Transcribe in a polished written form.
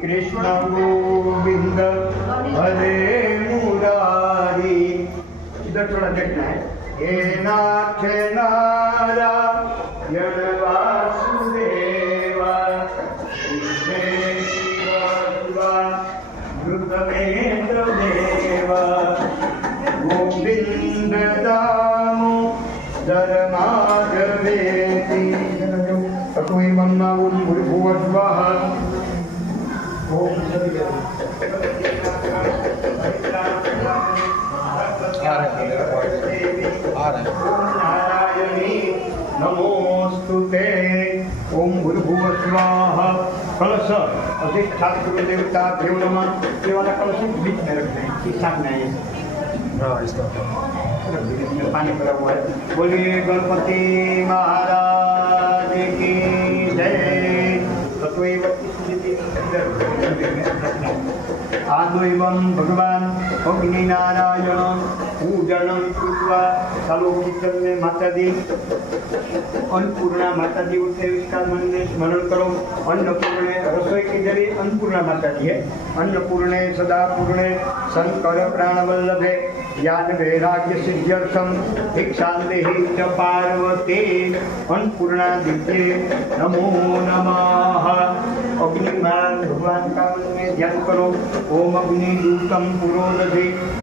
कृष्ण गोविंद हरे मुरारी। इधर थोड़ा देखना है। हे नाथ नारायण वासुदेव कृष्णेन्द्र देव गोविंद दामोदर माधवेति ततोहि मन्नावुं भूर्भुवस्वः। नारायणी नमोस्तुते। ओम भूर्भुवः स्वः। कलश अधिष्ठान गुरुदेवता देव नमः। ये वाला कलश बीच में रखना है, साथ में है। पानी भरा हुआ है। बोलिए गणपति महाराज की जय। आद्वैवं भगवान अग्निनारायण पूजनं कृत्वा सालोकितन में माता दी अन्नपूर्णा माता दी उठे उसका मन में स्मरण करो। अन्नपूर्णे रसोई की देवी अन्नपूर्णा माता जी है। अन्नपूर्णे सदा पूर्णे शंकर प्राणवल्लभे ज्ञान वैराग्य सिद्ध्यर्थम भिक्षां देहि च पार्वती अन्नपूर्णा दिव्ये नमो नमः। अग्निमान भगवान का मन में ध्यान करो। ओम अग्नि दूतम पुरोदधि